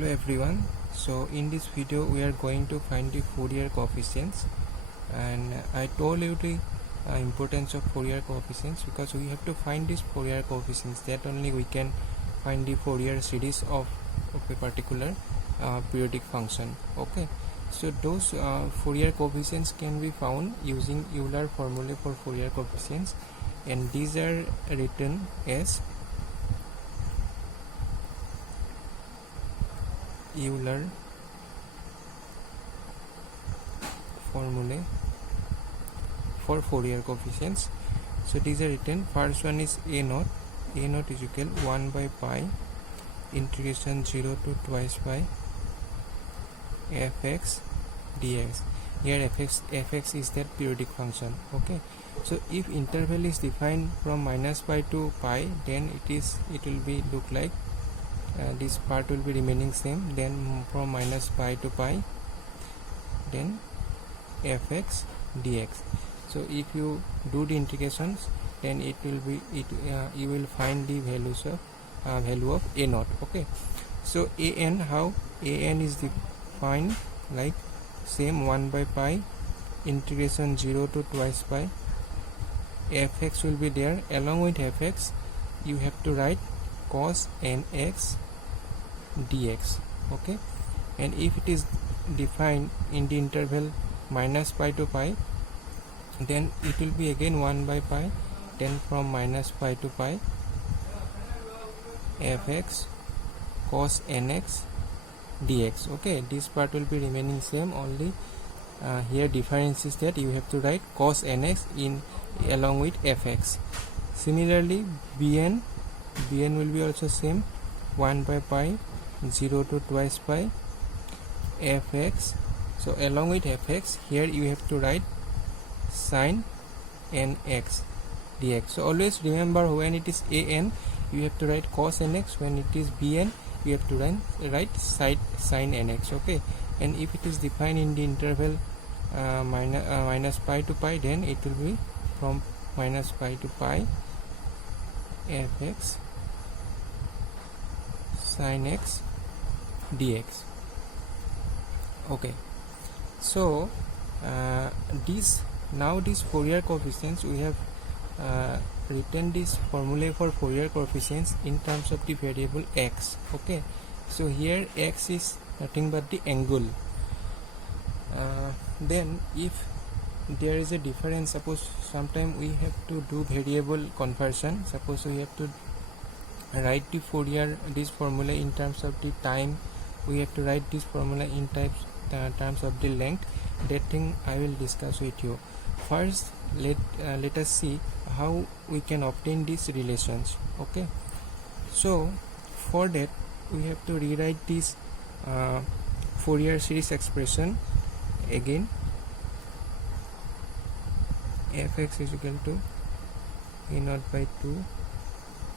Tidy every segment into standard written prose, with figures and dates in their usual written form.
Hello everyone. So in this video we are going to find the Fourier coefficients, and I told you the importance of Fourier coefficients because we have to find these Fourier coefficients, that only we can find the Fourier series of a particular periodic function. Okay, so those Fourier coefficients can be found using Euler formula for Fourier coefficients, and these are written as Euler formulae for Fourier coefficients. So these are written. First one is a naught is equal 1 by pi integration 0 to twice pi fx dx. Here fx is that periodic function. Okay, so if interval is defined from minus pi to pi, then it will be look like this part will be remaining same, then from minus pi to pi, then fx dx. So if you do the integrations, then it will be you will find the values of value of a naught. Okay, so how an is defined like same 1 by pi integration 0 to twice pi. Fx will be there. Along with fx you have to write cos nx dx. Okay, and if it is defined in the interval minus pi to pi, then it will be again 1 by pi, then from minus pi to pi fx cos nx dx. Okay, this part will be remaining same, only here difference is that you have to write cos nx in along with fx. Similarly bn will be also same, 1 by pi 0 to twice pi fx. So along with fx, here you have to write sin nx dx. So always remember, when it is an you have to write cos nx, when it is bn you have to write sin nx. Okay, and if it is defined in the interval minus pi to pi, then it will be from minus pi to pi fx sin x dx. Okay, so these Fourier coefficients, we have written this formula for Fourier coefficients in terms of the variable x. Okay, so here x is nothing but the angle. Then if there is a difference, suppose sometime we have to do variable conversion, suppose we have to write the Fourier this formula in terms of the time, we have to write this formula in terms of the length. That thing I will discuss with you. First let us see how we can obtain these relations. Okay, so for that we have to rewrite this Fourier series expression again. Fx is equal to a naught by 2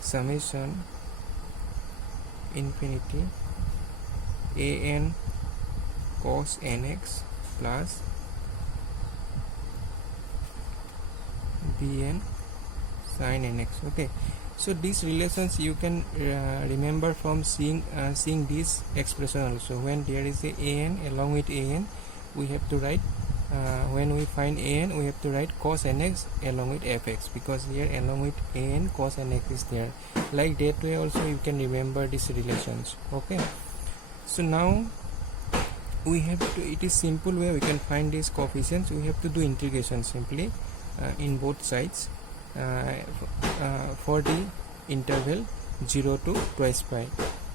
summation infinity an cos nx plus bn sin nx. Okay, so these relations you can remember from seeing this expression also. When there is a an, along with an we have to write when we find an, we have to write cos nx along with fx, because here along with an cos nx is there. Like that way also you can remember these relations. Okay, so now we have to, it is simple way we can find these coefficients. We have to do integration simply in both sides for the interval 0 to twice pi.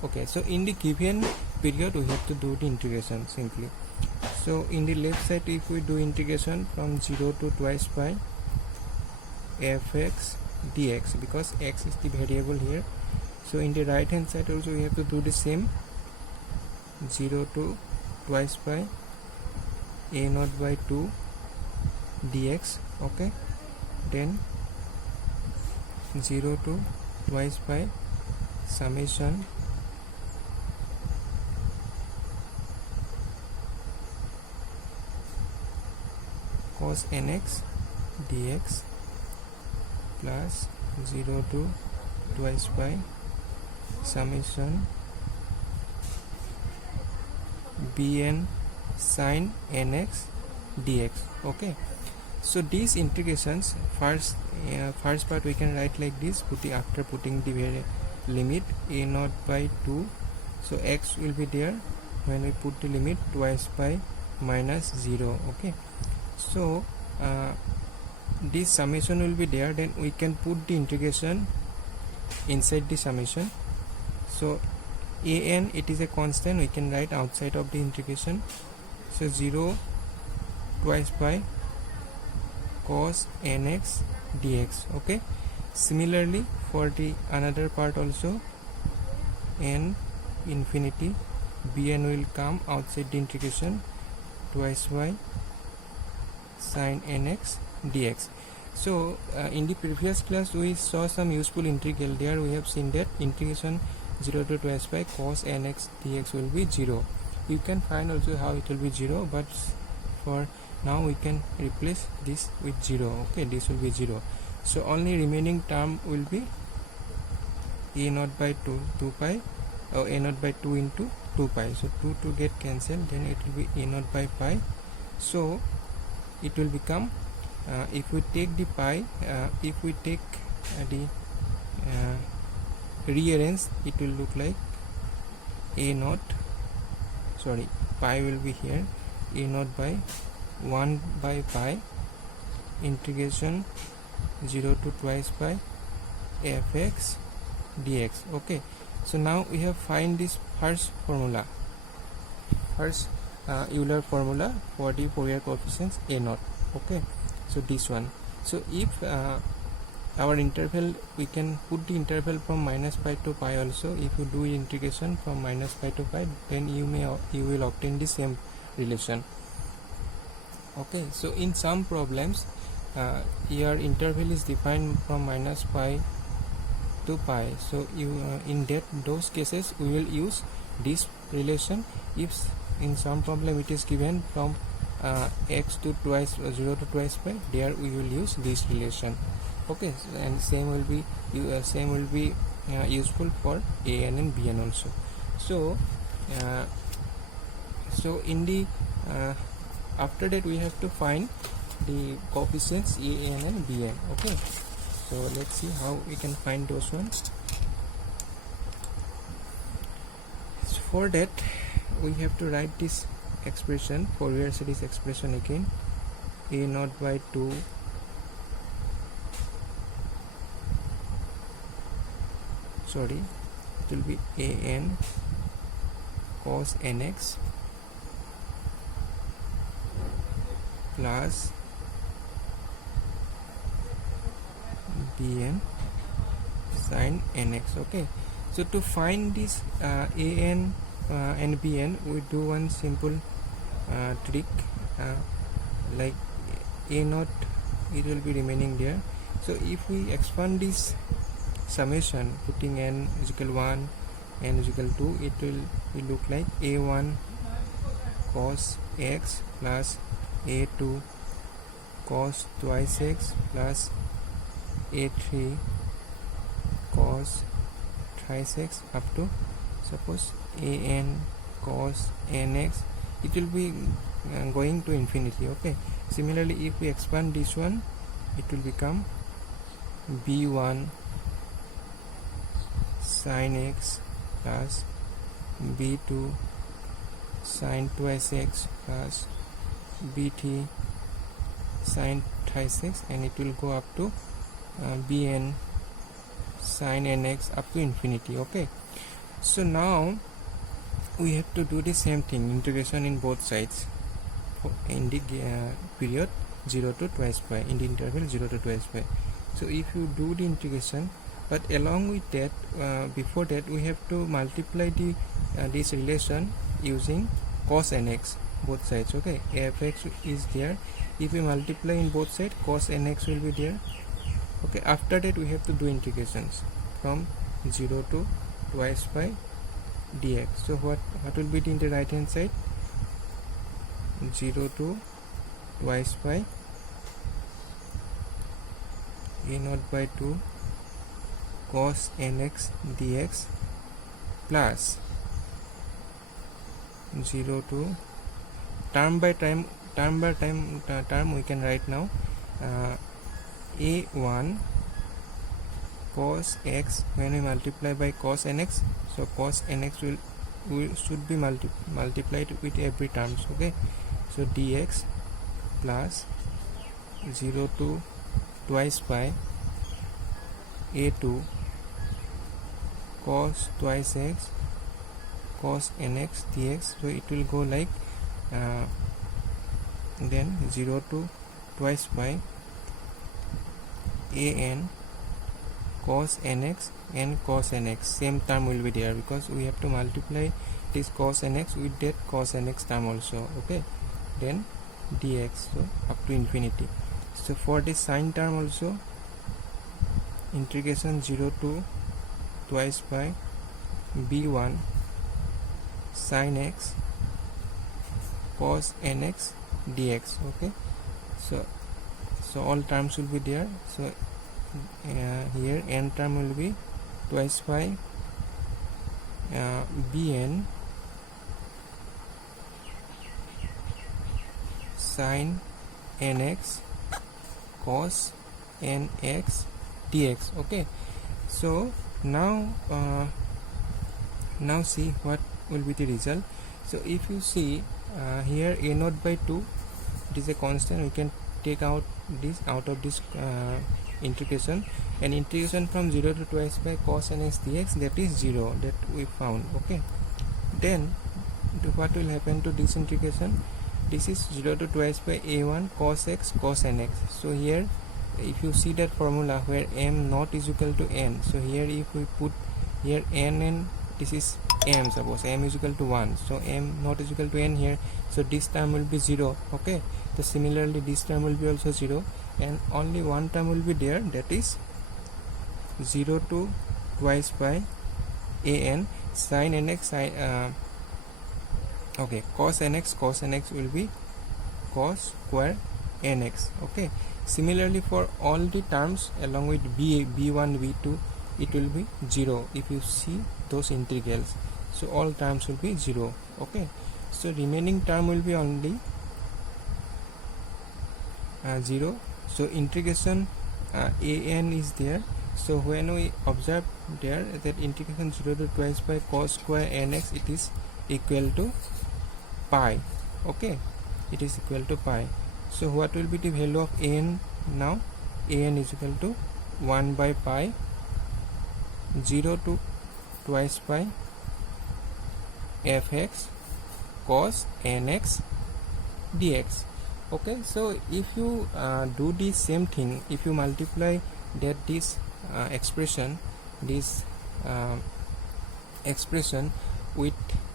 Okay, so in the given period we have to do the integration simply. So in the left side, if we do integration from 0 to twice pi fx dx, because x is the variable here. So in the right hand side also we have to do the same, 0 to twice pi a naught by 2 dx. Okay, then 0 to twice pi summation cos nx dx plus 0 to twice pi summation bn sine nx dx. Okay, so these integrations, first part we can write like this, after putting the limit a naught by 2, so x will be there when we put the limit twice by minus 0. Okay, so this summation will be there, then we can put the integration inside the summation. So an, it is a constant, we can write outside of the integration. So 0 twice by cos nx dx. Okay, similarly for the another part also, n infinity, bn will come outside the integration, twice by sine nx dx. So in the previous class we saw some useful integral. There we have seen that integration 0 to twice by cos nx dx will be 0. You can find also how it will be 0, but for now we can replace this with 0. Okay, this will be 0. So only remaining term will be a naught by 2 pi, or a naught by 2 into 2 pi. So 2 to get cancelled, then it will be a naught by pi. So it will become, if we take the pi, if we take the rearrange, it will look like a naught, sorry, pi will be here, a naught by 1 by pi integration 0 to twice by fx dx. Okay, so now we have find this first formula, first Euler formula for the Fourier coefficients a naught. Okay, so this one. So if our interval, we can put the interval from minus pi to pi also. If you do integration from minus pi to pi, then you will obtain the same relation. Okay, so in some problems your interval is defined from minus pi to pi, so you in those cases we will use this relation. If in some problem it is given from x to twice 0 to twice pi, there we will use this relation. Okay, and same will be useful for an and bn also. So so in the after that we have to find the coefficients an and bn. Okay, so let's see how we can find those ones. So for that we have to write this expression, Fourier series expression again, a naught by 2 sorry, it will be an cos nx plus bn sin nx. Okay, so to find this an and bn, we do one simple trick, like a naught, it will be remaining there. So if we expand this summation, putting n is equal 1, n is equal 2, it will look like a1 cos x plus a2 cos twice x plus a3 cos thrice x up to suppose an cos nx. It will be going to infinity. Okay, similarly if we expand this one, it will become b1 sin x plus b2 sin twice x plus bt sin thrice x, and it will go up to bn sin nx up to infinity. Okay, so now we have to do the same thing, integration in both sides in the period 0 to twice pi, in the interval 0 to twice pi. So if you do the integration, but along with that, before that we have to multiply the this relation using cos nx both sides. Okay, fx is there, if we multiply in both sides, cos nx will be there. Okay, after that we have to do integrations from 0 to twice pi dx. So what will be in the right hand side? 0 to twice pi a naught by 2 cos nx dx plus 0 to term by term we can write now a1 cos x when we multiply by cos nx, so cos nx should be multiplied with every terms. Okay, so dx plus 0 to twice pi a2 cos twice x cos nx dx, so it will go like then 0 to twice pi an cos nx and cos nx, same term will be there because we have to multiply this cos nx with that cos nx term also. Okay, then dx, so up to infinity. So for this sine term also, integration 0 to twice pi b1 sin x cos nx dx. Okay, so all terms will be there. So here n term will be twice pi bn sin nx cos nx dx. Okay, so now see what will be the result. So if you see here a naught by 2, it is a constant, we can take out this out of this integration, and integration from 0 to twice by cos nx dx, that is 0 that we found. Okay, then what will happen to this integration? This is 0 to twice by a1 cos x cos nx. So here if you see that formula where m not is equal to n, so here if we put here n and this is m, suppose m is equal to 1, so m not is equal to n here, so this term will be 0. Okay, so similarly this term will be also 0, and only one term will be there, that is 0 to twice by an sin nx okay, cos nx will be cos square nx. Okay, similarly for all the terms along with b1 b2, it will be 0 if you see those integrals, so all terms will be 0. Okay, so remaining term will be only 0. So integration an is there, so when we observe there that integration 0 to twice by cos square nx, it is equal to pi. Okay, it is equal to pi. So what will be the value of an now? An is equal to 1 by pi 0 to twice pi fx cos nx dx. Okay, so if you do the same thing, if you multiply that this expression with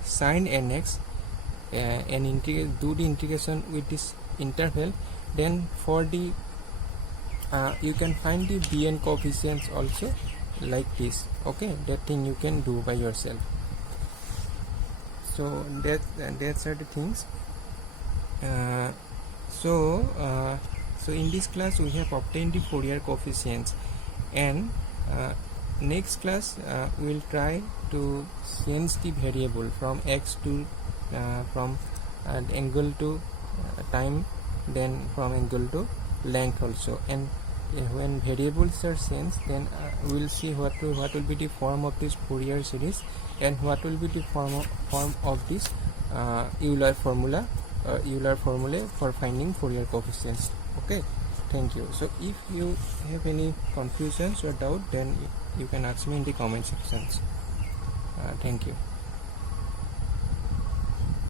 sin nx and do the integration with this interval, then for the you can find the bn coefficients also like this. Okay, that thing you can do by yourself. So that's are the things. So in this class we have obtained the Fourier coefficients, and next class we will try to change the variable from x to from angle to time, then from angle to length also, and when variables are changed, then we will see what will be the form of this Fourier series, and what will be the form of this Euler formula for finding Fourier coefficients. Okay, thank you. So if you have any confusions or doubt, then you can ask me in the comment sections. Thank you.